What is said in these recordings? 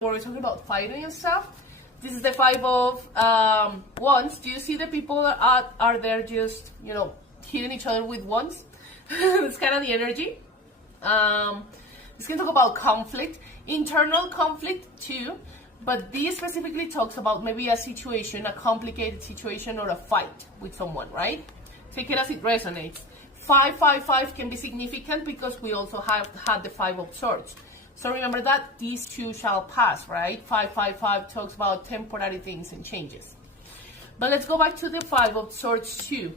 where we're talking about fighting and stuff. This is the five of wands. Do you see the people that are there just, hitting each other with wands? It's kind of the energy. This can talk about conflict, internal conflict too, but this specifically talks about maybe a situation, a complicated situation or a fight with someone, right? Take it as it resonates. 555 can be significant because we also have had the Five of Swords. So remember that these two shall pass, right? 555 talks about temporary things and changes. But let's go back to the Five of Swords too.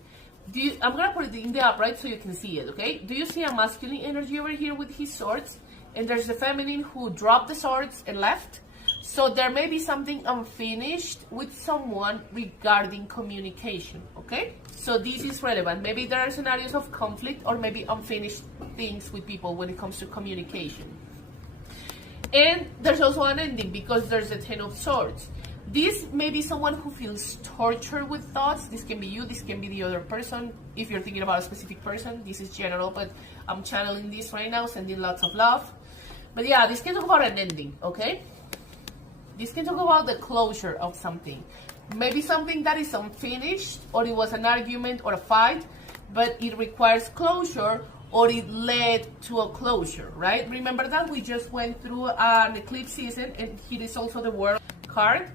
I'm going to put it in the upright so you can see it, okay? Do you see a masculine energy over here with his swords? And there's the feminine who dropped the swords and left. So there may be something unfinished with someone regarding communication, okay? So this is relevant. Maybe there are scenarios of conflict or maybe unfinished things with people when it comes to communication. And there's also an ending because there's the Ten of Swords. This may be someone who feels tortured with thoughts. This can be you, this can be the other person. If you're thinking about a specific person, this is general, but I'm channeling this right now, sending lots of love. But yeah, this can talk about an ending, okay? This can talk about the closure of something. Maybe something that is unfinished, or it was an argument or a fight, but it requires closure, or it led to a closure, right? Remember that we just went through an eclipse season, and here is also the World card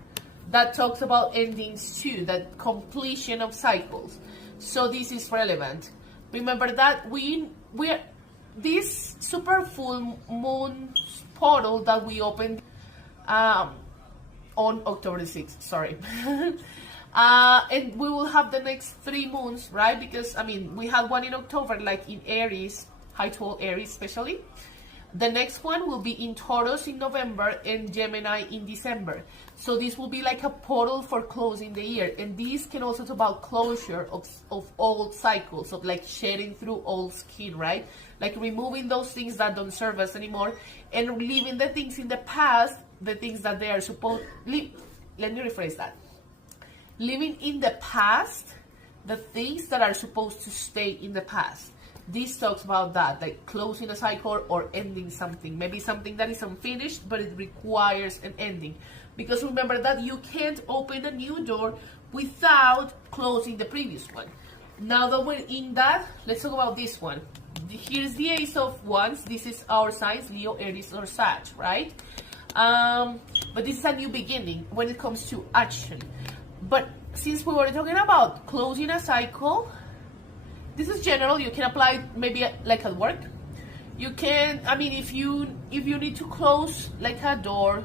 that talks about endings too, that completion of cycles. So this is relevant. Remember that we're this super full moon portal that we opened on October the 6th, sorry. And we will have the next 3 moons, right? Because, we had one in October, like in Aries, high to Aries especially. The next one will be in Taurus in November and Gemini in December. So this will be like a portal for closing the year. And this can also talk about closure of old cycles, of like shedding through old skin, right? Like removing those things that don't serve us anymore and leaving the things in the past, the things that they are supposed... Let me rephrase that. Living in the past, the things that are supposed to stay in the past. This talks about that, like closing a cycle or ending something. Maybe something that is unfinished, but it requires an ending. Because remember that you can't open a new door without closing the previous one. Now that we're in that, let's talk about this one. Here's the Ace of Wands. This is our signs, Leo, Aries, or Sag, right? But this is a new beginning when it comes to action. But since we were talking about closing a cycle, this is general. You can apply maybe like at work. You can, if you need to close like a door